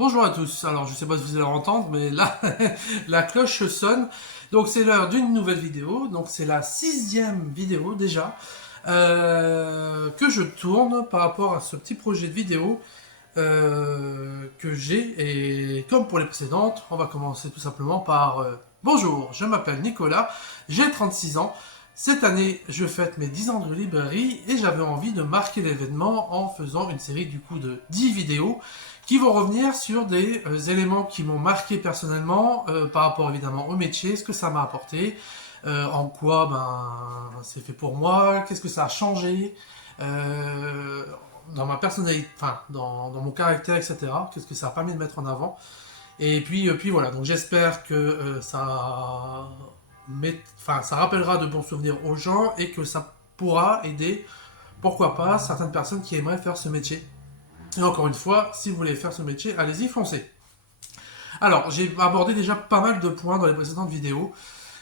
Bonjour à tous. Alors, je sais pas si vous allez entendre, mais là, la cloche sonne. Donc, c'est l'heure d'une nouvelle vidéo. Donc, c'est la 6e vidéo déjà que je tourne par rapport à ce petit projet de vidéo que j'ai. Et comme pour les précédentes, on va commencer tout simplement par bonjour, je m'appelle Nicolas, j'ai 36 ans. Cette année, je fête mes 10 ans de librairie et j'avais envie de marquer l'événement en faisant une série du coup de 10 vidéos qui vont revenir sur des éléments qui m'ont marqué personnellement par rapport évidemment au métier, ce que ça m'a apporté, en quoi c'est fait pour moi, qu'est-ce que ça a changé euh, dans ma personnalité, enfin dans mon caractère, etc. Qu'est-ce que ça a permis de mettre en avant. Et puis voilà, donc j'espère que ça rappellera de bons souvenirs aux gens et que ça pourra aider, pourquoi pas, certaines personnes qui aimeraient faire ce métier. Et encore une fois, si vous voulez faire ce métier, allez-y, foncez. Alors, j'ai abordé déjà pas mal de points dans les précédentes vidéos.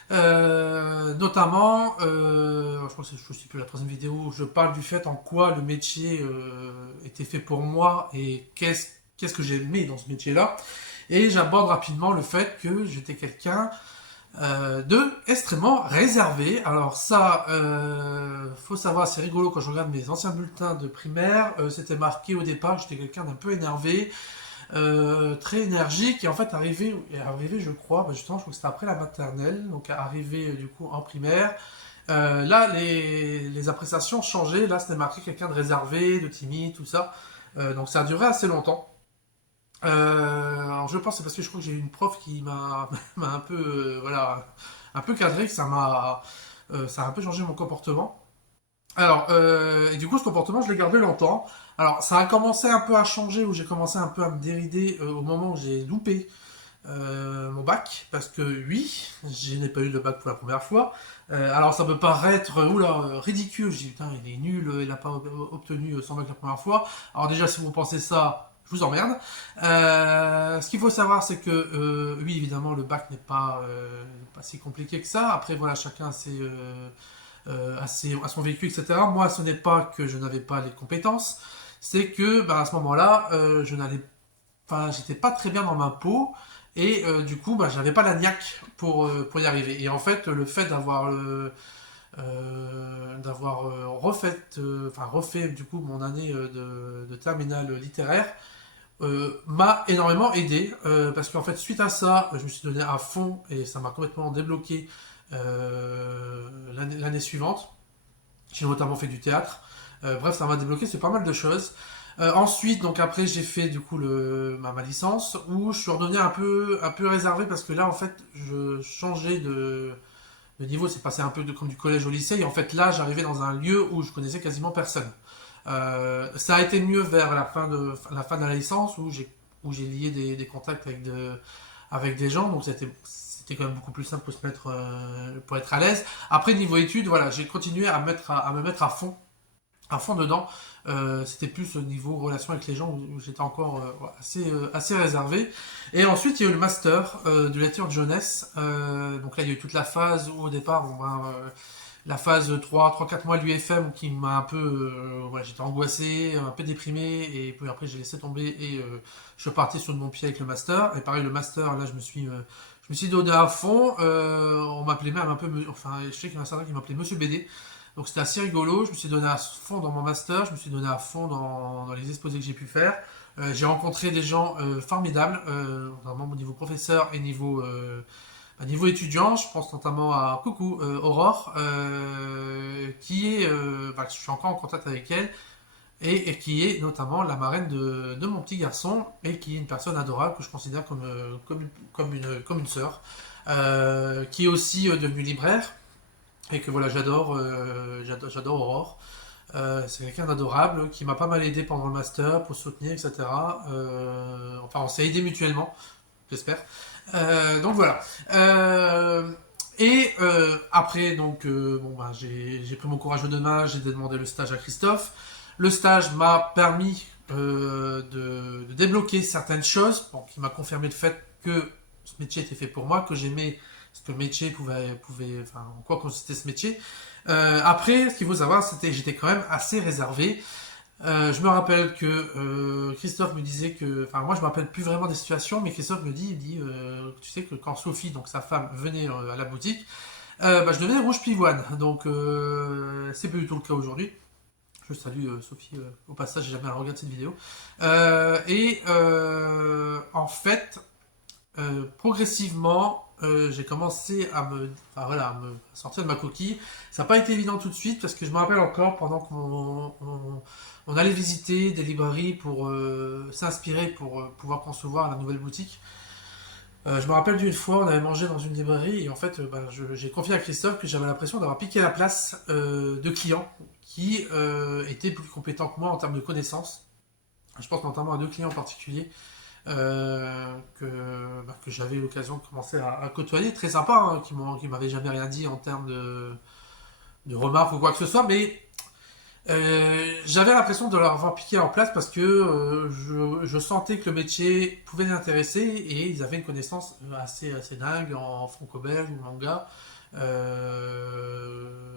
Notamment, je crois que je ne sais plus la troisième vidéo, où je parle du fait en quoi le métier était fait pour moi et qu'est-ce que j'ai aimé dans ce métier-là. Et j'aborde rapidement le fait que j'étais quelqu'un de extrêmement réservé. Alors ça, faut savoir, c'est rigolo quand je regarde mes anciens bulletins de primaire, c'était marqué au départ, j'étais quelqu'un d'un peu énervé, très énergique, et en fait arrivé je crois, justement je crois que c'était après la maternelle, donc arrivé du coup en primaire, là les appréciations changeaient, là c'était marqué quelqu'un de réservé, de timide, tout ça, donc ça a duré assez longtemps. Alors je pense que c'est parce que je crois que j'ai eu une prof qui m'a m'a un peu voilà un peu cadré que ça a un peu changé mon comportement. Alors et du coup ce comportement je l'ai gardé longtemps. Alors ça a commencé un peu à changer où j'ai commencé un peu à me dérider au moment où j'ai loupé mon bac parce que oui je n'ai pas eu de bac pour la première fois. Alors ça peut paraître oula ridicule, je dis putain il est nul, il n'a pas obtenu son bac la première fois. Alors déjà si vous pensez ça je vous emmerde. Ce qu'il faut savoir, c'est que, oui, évidemment, le bac n'est pas si compliqué que ça. Après, voilà, chacun a son vécu, etc. Moi, ce n'est pas que je n'avais pas les compétences, c'est que, à ce moment-là, j'étais pas très bien dans ma peau. Et du coup, j'avais pas la niaque pour y arriver. Et en fait, le fait d'avoir refait du coup mon année de terminale littéraire, m'a énormément aidé parce qu'en fait suite à ça je me suis donné à fond et ça m'a complètement débloqué l'année suivante. J'ai notamment fait du théâtre. Bref, ça m'a débloqué sur pas mal de choses. Ensuite, donc après, j'ai fait du coup ma licence où je suis redevenu un peu réservé parce que là, en fait, je changeais de niveau. C'est passé un peu comme du collège au lycée. Et en fait, là, j'arrivais dans un lieu où je connaissais quasiment personne. Ça a été mieux vers la fin de la licence où j'ai lié des contacts avec des gens, donc c'était quand même beaucoup plus simple pour se mettre pour être à l'aise. Après niveau études, voilà, j'ai continué à me mettre à fond dedans. C'était plus au niveau relation avec les gens où j'étais encore assez réservé. Et ensuite, il y a eu le master de lecture de jeunesse. Donc là, il y a eu toute la phase où au départ, la phase 3-4 mois de l'UFM qui m'a un peu. Voilà, j'étais angoissé, un peu déprimé, et puis après j'ai laissé tomber et je partais sur de mon pied avec le master. Et pareil, le master, là je me suis donné à fond. On m'appelait même un peu. Enfin, je sais qu'il y en a certains qui m'appelaient Monsieur BD. Donc c'était assez rigolo. Je me suis donné à fond dans mon master, je me suis donné à fond dans les exposés que j'ai pu faire. J'ai rencontré des gens formidables, vraiment au niveau professeur et niveau étudiant. Je pense notamment à Coucou Aurore, qui est, je suis encore en contact avec elle, et qui est notamment la marraine de mon petit garçon, et qui est une personne adorable que je considère comme une sœur, qui est aussi devenue libraire, et que voilà, j'adore Aurore. C'est quelqu'un d'adorable qui m'a pas mal aidé pendant le master pour soutenir, etc. Enfin, on s'est aidé mutuellement, j'espère. Donc voilà. Et après, donc, j'ai pris mon courage de demain, j'ai demandé le stage à Christophe. Le stage m'a permis de débloquer certaines choses, bon, qui m'a confirmé le fait que ce métier était fait pour moi, que j'aimais ce que le métier enfin, en quoi consistait ce métier. Après, ce qu'il faut savoir, c'était que j'étais quand même assez réservé. Je me rappelle que Christophe me disait que, enfin moi je me rappelle plus vraiment des situations, mais Christophe il dit, tu sais que quand Sophie, donc sa femme, venait à la boutique, bah, je devenais rouge pivoine. Donc c'est plus du tout le cas aujourd'hui. Je salue Sophie au passage, j'ai jamais regardé cette vidéo. En fait, progressivement, j'ai commencé enfin, voilà, à me sortir de ma coquille. Ça n'a pas été évident tout de suite parce que je me rappelle encore pendant qu'on allait visiter des librairies pour s'inspirer pour pouvoir concevoir la nouvelle boutique. Je me rappelle d'une fois, on avait mangé dans une librairie et en fait, j'ai confié à Christophe que j'avais l'impression d'avoir piqué la place de clients qui étaient plus compétents que moi en termes de connaissances. Je pense notamment à deux clients en particulier que j'avais eu l'occasion de commencer à côtoyer. Très sympa, hein, qui m'avaient jamais rien dit en termes de remarques ou quoi que ce soit, mais j'avais l'impression de leur avoir piqué leur place parce que je sentais que le métier pouvait les intéresser et ils avaient une connaissance assez dingue en franco-belge ou manga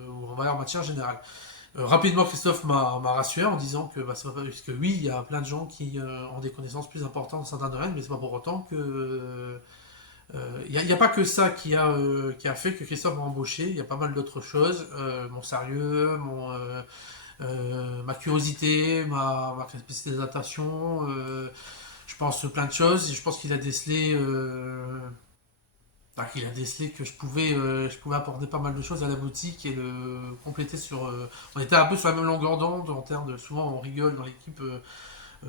ou en matière générale. Rapidement, Christophe m'a rassuré en disant que bah, c'est pas parce que oui, il y a plein de gens qui ont des connaissances plus importantes dans certains domaines, mais c'est pas pour autant que il n'y a pas que ça qui a fait que Christophe m'a embauché. Il y a pas mal d'autres choses, mon sérieux, ma curiosité, ma capacité d'adaptation. Je pense plein de choses. Et je pense qu'il a décelé. Enfin, qu'il a décelé que je pouvais apporter pas mal de choses à la boutique et le compléter sur. On était un peu sur la même longueur d'onde en termes de. Souvent, on rigole dans l'équipe.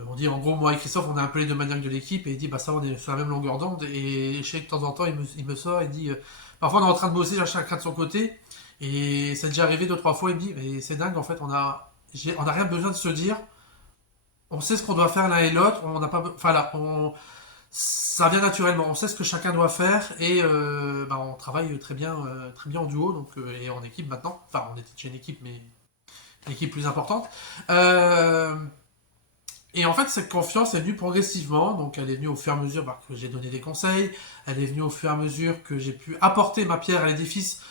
On dit en gros, moi et Christophe, on est un peu les deux maniaques de l'équipe et il dit, bah ça, on est sur la même longueur d'onde. Et je sais que de temps en temps, il me sort et dit, parfois on est en train de bosser, chacun de son côté. Et ça a déjà arrivé deux, trois fois, il me dit, mais c'est dingue, en fait, on a rien besoin de se dire. On sait ce qu'on doit faire l'un et l'autre. On n'a pas, enfin là, ça vient naturellement. On sait ce que chacun doit faire et bah, on travaille très bien en duo donc et en équipe maintenant. Enfin, on était déjà une équipe, mais une équipe plus importante. Euh, et en fait, cette confiance est venue progressivement. Donc, elle est venue au fur et à mesure bah, que j'ai donné des conseils. Elle est venue au fur et à mesure que j'ai pu apporter ma pierre à l'édifice.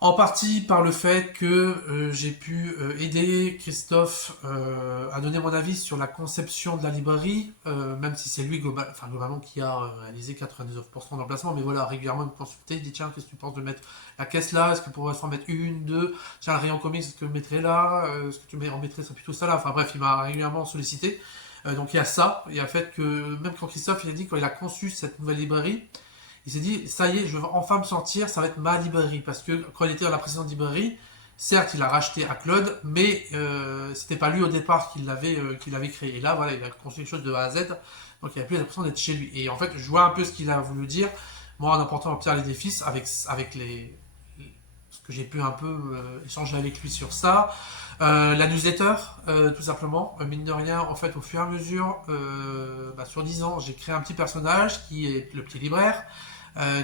En partie par le fait que j'ai pu aider Christophe à donner mon avis sur la conception de la librairie, même si c'est lui globalement qui a réalisé 99% de l'emplacement, mais voilà, régulièrement il me consultait, il dit tiens, qu'est-ce que tu penses de mettre la caisse là, est-ce que pourrait s'en mettre une, deux, tiens, le rayon comics, est-ce que tu le mettrais là, est-ce que tu en mettrais ça plutôt ça là, enfin bref, il m'a régulièrement sollicité. Donc il y a ça, il y a le fait que même quand Christophe il a dit quand il a conçu cette nouvelle librairie, il s'est dit, ça y est, je vais enfin me sortir, ça va être ma librairie. Parce que quand il était dans la précédente librairie, certes, il a racheté à Claude, mais c'était pas lui au départ qui l'avait créé. Et là, voilà, il a construit quelque chose de A à Z, donc il n'a plus l'impression d'être chez lui. Et en fait, je vois un peu ce qu'il a voulu dire, moi en apportant en pierre l'édifice, avec ce que j'ai pu un peu échanger avec lui sur ça. La newsletter, tout simplement, mine de rien, en fait, au fur et à mesure, bah, sur 10 ans, j'ai créé un petit personnage qui est le petit libraire.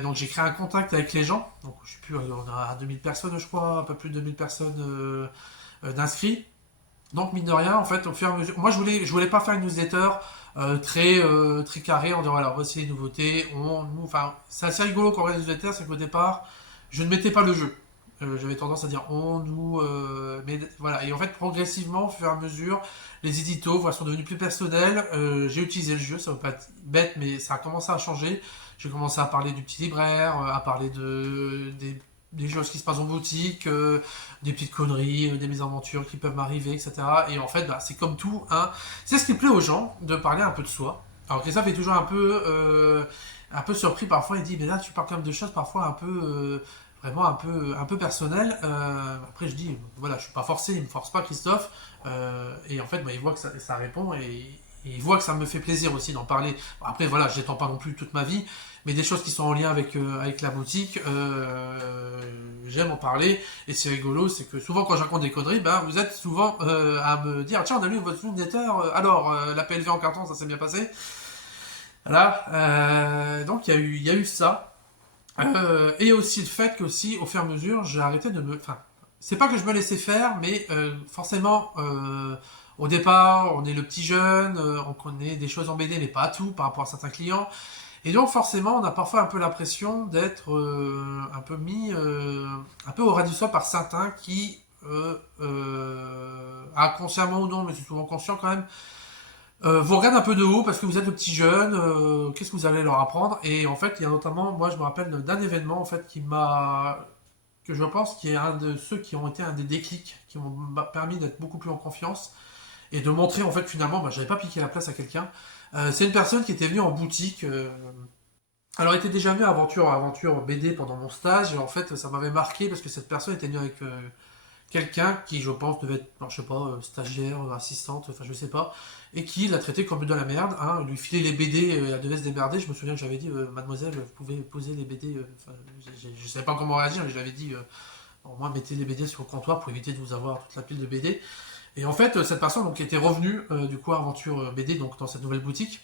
Donc j'ai créé un contact avec les gens. Donc je sais plus, on a 2000 personnes, je crois, un peu plus de 2000 personnes d'inscrits. Donc mine de rien, en fait, au fur et à mesure, moi je voulais pas faire une newsletter très carrée en disant voilà voici les nouveautés. Enfin c'est assez rigolo quand on regarde les newsletters, c'est qu'au départ je ne mettais pas le jeu. J'avais tendance à dire on, nous, mais voilà. Et en fait, progressivement, au fur et à mesure, les éditos voilà, sont devenus plus personnels. J'ai utilisé le jeu, ça ne veut pas être bête, mais ça a commencé à changer. J'ai commencé à parler du petit libraire, à parler des choses qui se passent en boutique, des petites conneries, des mésaventures qui peuvent m'arriver, etc. Et en fait, bah, c'est comme tout, hein. C'est ce qui plaît aux gens, de parler un peu de soi. Alors Christophe est toujours un peu surpris parfois, il dit, mais là tu parles quand même de choses parfois un peu vraiment un peu personnelles. Après je dis, voilà, je suis pas forcé, il me force pas Christophe. Et en fait, bah, il voit que ça répond et il voit que ça me fait plaisir aussi d'en parler. Bon, après voilà, je n'étends pas non plus toute ma vie, mais des choses qui sont en lien avec la boutique, j'aime en parler. Et c'est rigolo, c'est que souvent quand je raconte des conneries, ben, vous êtes souvent à me dire, tiens, on a lu votre newsletter, alors la PLV en carton, ça s'est bien passé. Voilà, donc il y a eu ça. Et aussi le fait que aussi, au fur et à mesure, j'ai arrêté de me... Enfin, c'est pas que je me laissais faire, mais forcément, au départ, on est le petit jeune, on connaît des choses en BD, mais pas tout par rapport à certains clients. Et donc forcément, on a parfois un peu l'impression d'être un peu mis un peu au ras du sol par certains qui inconsciemment ou non, mais c'est souvent conscient quand même, vous regardent un peu de haut parce que vous êtes de petits jeunes, qu'est-ce que vous allez leur apprendre? Et en fait, il y a notamment, moi je me rappelle d'un événement en fait que je pense qui est un de ceux qui ont été un des déclics, qui m'ont permis d'être beaucoup plus en confiance et de montrer en fait finalement, j'avais pas piqué la place à quelqu'un. C'est une personne qui était venue en boutique. Alors, elle était déjà venue à Aventure BD pendant mon stage, et en fait, ça m'avait marqué parce que cette personne était venue avec quelqu'un qui, je pense, devait être, alors, je sais pas, stagiaire, assistante, enfin, je sais pas, et qui l'a traité comme de la merde, hein, lui filait les BD, elle devait se démerder. Je me souviens que j'avais dit, mademoiselle, vous pouvez poser les BD, enfin, je savais pas comment réagir, mais j'avais dit, au moins, mettez les BD sur le comptoir pour éviter de vous avoir toute la pile de BD. Et en fait, cette personne donc, était revenue, du coup, à Aventure BD, donc dans cette nouvelle boutique.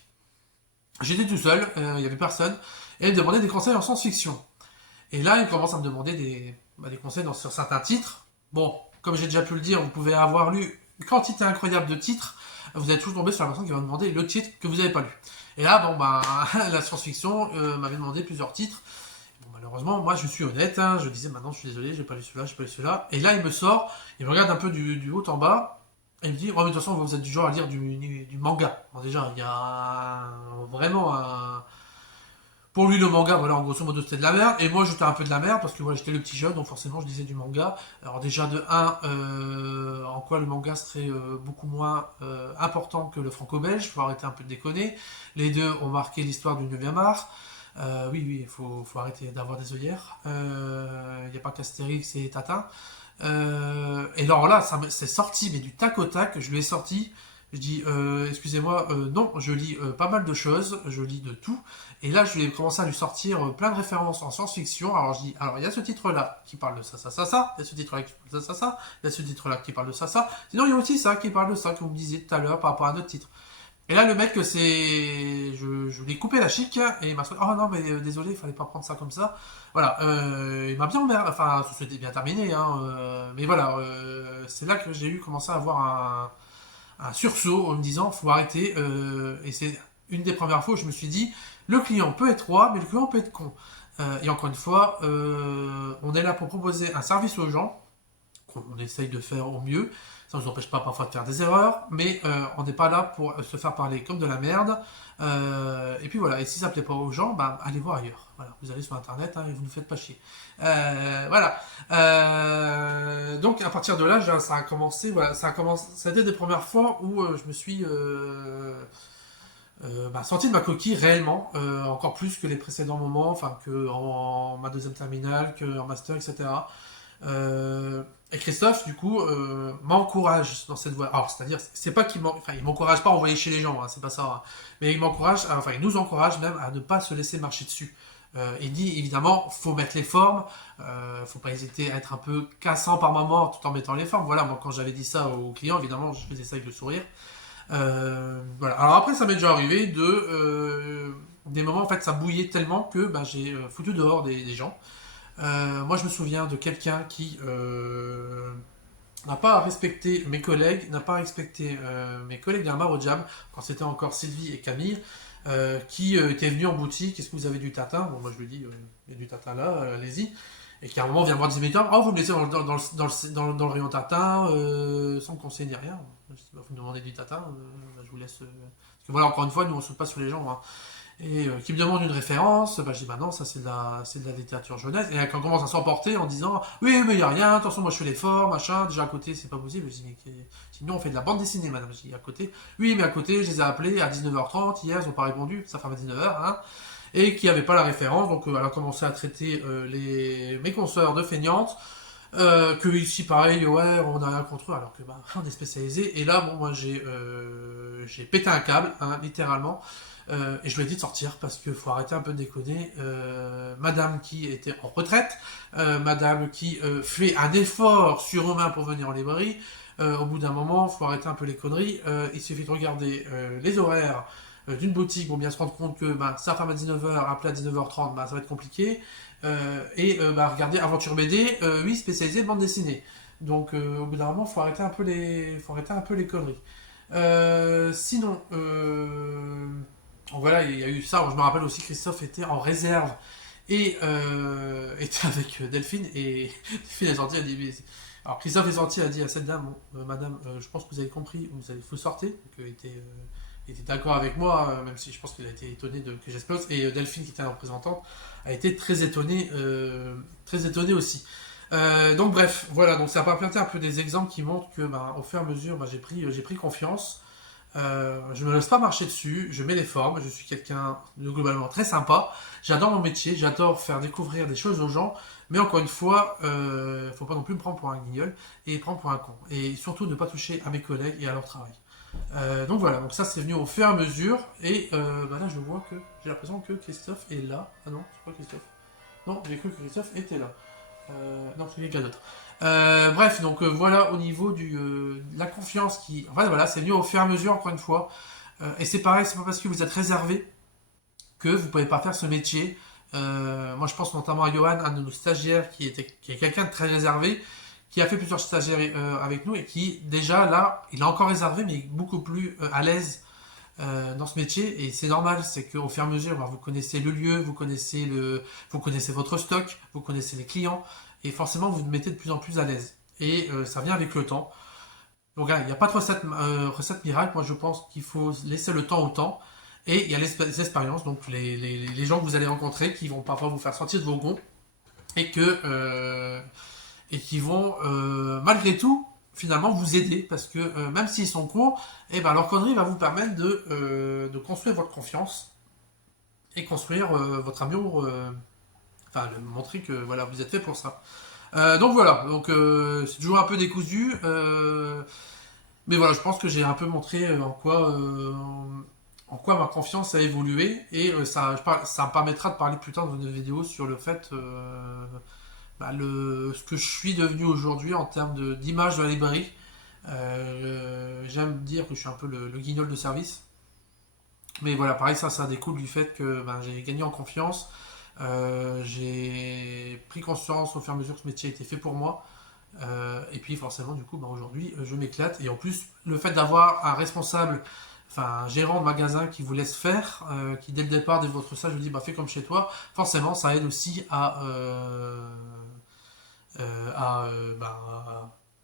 J'étais tout seul, il y avait personne, et elle me demandait des conseils en science-fiction. Et là, il commence à me demander des conseils sur certains titres. Bon, comme j'ai déjà pu le dire, vous pouvez avoir lu une quantité incroyable de titres. Vous allez toujours tomber sur la personne qui va vous demander le titre que vous n'avez pas lu. Et là, bon, la science-fiction m'avait demandé plusieurs titres. Bon, malheureusement, moi, je suis honnête. Hein, je disais, maintenant, je suis désolé, j'ai pas lu celui-là, j'ai pas lu celui-là. Et là, il me sort, il me regarde un peu du haut en bas. Et il me dit, oh, mais de toute façon, vous êtes du genre à lire du manga. Bon, déjà, il y a vraiment un, pour lui, le manga, voilà, en grosso modo, c'était de la merde. Et moi, j'étais un peu de la merde parce que voilà, j'étais le petit jeune, donc forcément, je lisais du manga. Alors, déjà, de un, en quoi le manga serait beaucoup moins important que le franco-belge, faut arrêter un peu de déconner. Les deux ont marqué l'histoire du 9e art. Oui, oui, faut arrêter d'avoir des œillères. Il n'y a pas qu'Astérix et Tatin. Et alors là, c'est sorti, mais du tac au tac, je lui ai sorti. Je dis, excusez-moi, non, je lis pas mal de choses, je lis de tout. Et là, je vais commencer à lui sortir plein de références en science-fiction. Alors, je dis, alors, il y a ce titre-là qui parle de ça, ça, ça, ça. Il y a ce titre-là qui parle de ça, ça, ça. Il y a ce titre-là qui parle de ça, ça. Sinon, il y a aussi ça qui parle de ça, que vous me disiez tout à l'heure par rapport à un autre titre. Et là, le mec, je lui ai coupé la chic et il m'a dit, oh non, mais désolé, il fallait pas prendre ça comme ça. Voilà, il m'a bien emmerdé. Enfin, c'était bien terminé, hein. Mais voilà, c'est là que j'ai eu commencé à avoir un sursaut en me disant faut arrêter. Et c'est une des premières fois où je me suis dit le client peut être roi, mais le client peut être con. Et encore une fois, on est là pour proposer un service aux gens qu'on essaye de faire au mieux. Ça ne nous empêche pas parfois de faire des erreurs, mais on n'est pas là pour se faire parler comme de la merde. Et puis voilà, et si ça ne plaît pas aux gens, allez voir ailleurs. Voilà, vous allez sur internet hein, et vous ne faites pas chier. Voilà. Donc à partir de là, ça a commencé. Voilà, ça a été des premières fois où je me suis sorti de ma coquille réellement, encore plus que les précédents moments, enfin que en ma deuxième terminale, que en master, etc. Et Christophe, du coup, m'encourage dans cette voie. Alors, c'est-à-dire, c'est pas il m'encourage pas à envoyer chez les gens, hein, c'est pas ça. Hein. Mais il m'encourage, enfin, il nous encourage même à ne pas se laisser marcher dessus. Il dit évidemment, faut mettre les formes, faut pas hésiter à être un peu cassant par moment tout en mettant les formes. Voilà, moi quand j'avais dit ça aux clients, évidemment, je faisais ça avec le sourire. Voilà. Alors après, ça m'est déjà arrivé des moments en fait, ça bouillait tellement que j'ai foutu dehors des gens. Moi, je me souviens de quelqu'un qui n'a pas respecté mes collègues, n'a pas respecté mes collègues d'un Jam, quand c'était encore Sylvie et Camille, qui étaient venus en boutique. Est-ce que vous avez du tatin? Bon, moi je lui dis, il y a du tatin là, allez-y. Et qui à un moment vient me voir des immédiats, oh, vous me laissez dans le rayon tatin, sans me conseiller ni rien. Je dis, vous me demandez du tatin, je vous laisse. Parce que voilà, encore une fois, nous on ne saute pas sur les gens. Hein. Et qui me demande une référence, je dis non, ça c'est de la littérature jeunesse. Et quand on commence à s'emporter en disant oui, mais il n'y a rien, attention, moi je fais l'effort, machin, déjà à côté c'est pas possible. Je dis mais sinon on fait de la bande dessinée, madame. Je dis à côté, oui, mais à côté je les ai appelés à 19h30, hier ils n'ont pas répondu, ça fait à 19h, hein, et qui n'avaient pas la référence, donc elle a commencé à traiter mes consoeurs de feignantes. Que ici pareil ouais on a rien contre eux alors que on est spécialisé et là bon moi j'ai pété un câble hein, littéralement et je lui ai dit de sortir parce qu'il faut arrêter un peu de déconner. Madame qui était en retraite, madame qui fait un effort surhumain pour venir en librairie, au bout d'un moment, il faut arrêter un peu les conneries. Il suffit de regarder les horaires d'une boutique pour bien se rendre compte que ça ferme à 19h, appeler à 19h30, ça va être compliqué. Regardez Aventure BD, oui, spécialisé de bande dessinée. Donc au bout d'un moment, il faut arrêter un peu les conneries. Sinon, donc voilà, il y a eu ça. Je me rappelle aussi Christophe était en réserve. était avec Delphine, et Delphine est sortie, elle dit, alors Christophe est sorti, a dit à cette dame, bon, madame, je pense que vous avez compris, vous sortez, donc il était d'accord avec moi, même si je pense qu'il a été étonné que j'explose, et Delphine, qui était la représentante, a été très étonnée aussi. Donc bref, voilà, donc ça m'a apporté un peu des exemples qui montrent que au fur et à mesure, j'ai pris confiance. Je me laisse pas marcher dessus, je mets les formes, je suis quelqu'un de globalement très sympa. J'adore mon métier, j'adore faire découvrir des choses aux gens, mais encore une fois, faut pas non plus me prendre pour un guignol et prendre pour un con. Et surtout ne pas toucher à mes collègues et à leur travail. Donc voilà, donc ça c'est venu au fur et à mesure, et là je vois que j'ai l'impression que Christophe est là. Ah non, c'est pas Christophe. Non, j'ai cru que Christophe était là. Non, c'est quelqu'un d'autre. Bref, donc voilà au niveau de la confiance qui. En fait, voilà, c'est venu au fur et à mesure, encore une fois. Et c'est pareil, c'est pas parce que vous êtes réservé que vous pouvez pas faire ce métier. Moi, je pense notamment à Johan, un de nos stagiaires qui est quelqu'un de très réservé, qui a fait plusieurs stagiaires avec nous et qui, déjà là, il est encore réservé, mais beaucoup plus à l'aise dans ce métier. Et c'est normal, c'est qu'au fur et à mesure, vous connaissez le lieu, vous connaissez votre stock, vous connaissez les clients, et forcément, vous vous mettez de plus en plus à l'aise. Et ça vient avec le temps. Donc, il n'y a pas de recette miracle. Moi, je pense qu'il faut laisser le temps au temps. Et il y a les expériences, donc les gens que vous allez rencontrer qui vont parfois vous faire sortir de vos gonds et et qui vont malgré tout finalement vous aider parce que même s'ils sont courts, leur connerie va vous permettre de construire votre confiance et construire votre amour, montrer que voilà vous êtes fait pour ça. Donc voilà, donc c'est toujours un peu décousu, mais voilà, je pense que j'ai un peu montré en quoi ma confiance a évolué et ça me permettra de parler plus tard dans une vidéo sur le fait ce que je suis devenu aujourd'hui en termes d'image de la librairie. J'aime dire que je suis un peu le guignol de service. Mais voilà, pareil, ça découle du fait que j'ai gagné en confiance. J'ai pris conscience au fur et à mesure que ce métier était fait pour moi. Et puis forcément, du coup, aujourd'hui, je m'éclate. Et en plus, le fait d'avoir un responsable, enfin un gérant de magasin qui vous laisse faire, qui dès le départ de votre stage vous dit fais comme chez toi, forcément, ça aide aussi à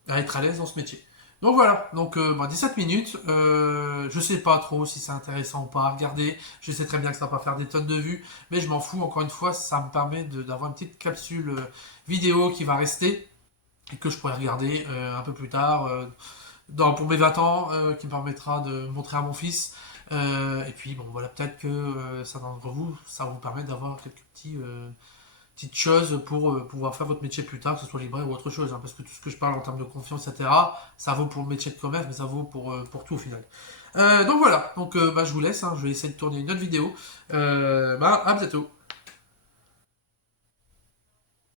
être à l'aise dans ce métier. Donc voilà, donc 17 minutes, je sais pas trop si c'est intéressant ou pas à regarder, je sais très bien que ça va pas faire des tonnes de vues, mais je m'en fous, encore une fois, ça me permet d'avoir une petite capsule vidéo qui va rester et que je pourrais regarder un peu plus tard pour mes 20 ans, qui me permettra de montrer à mon fils. Et puis bon voilà, peut-être que ça d'entre vous, ça va vous permettre d'avoir quelques petites choses pour pouvoir faire votre métier plus tard, que ce soit libraire ou autre chose. Hein, parce que tout ce que je parle en termes de confiance, etc., ça vaut pour le métier de commerce, mais ça vaut pour tout au final. Donc voilà, donc je vous laisse, hein, je vais essayer de tourner une autre vidéo. À bientôt.